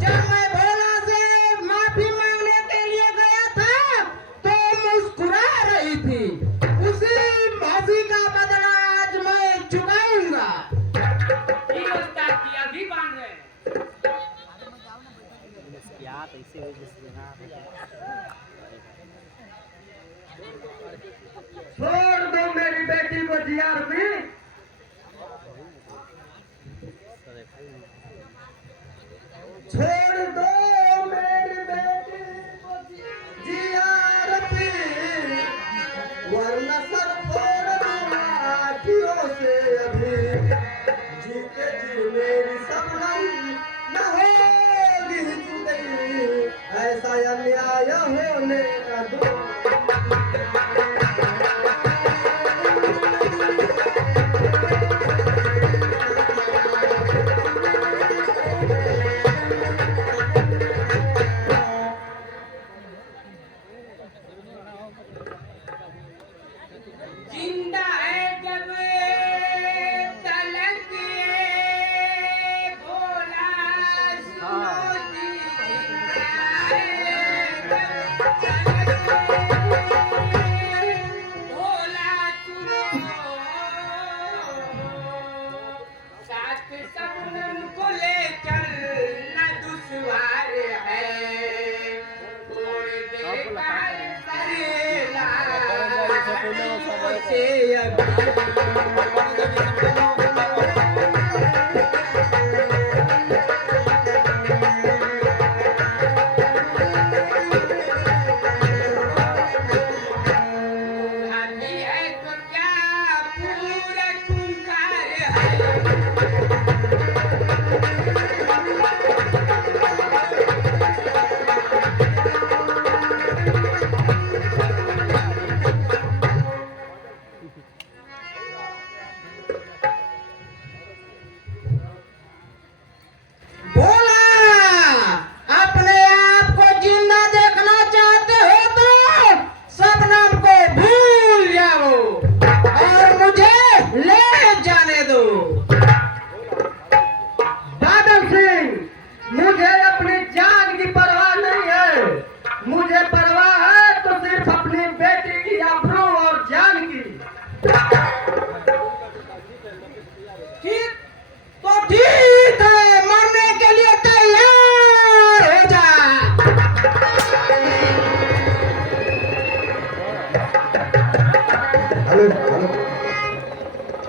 जब मैं भोला से माफी मांगने के लिए गया था तो मुस्कुरा रही थी। उसी हंसी का बदला आज मैं चुकाऊंगा। ठीक उस्ताद जी, अभी बांध रहे हैं। छोड़ दो मेरी बेटी को जीआरपी। छोड़ दो मेरी बेटी को जीआरपी, वरना सर फोड़ दूंगा लाठियों से अभी। जी के जी मेरी सबनम न होगी जिंदगी, ऐसा अन्याय होने न दो। जिंदा है जब तलक ये भोला, सुनो जिंदा है जब तलक ये भोला, सुनो। साथ सबनम को ले चलना दुश्वार है, छोड़ दे बाल सरेला से अभी।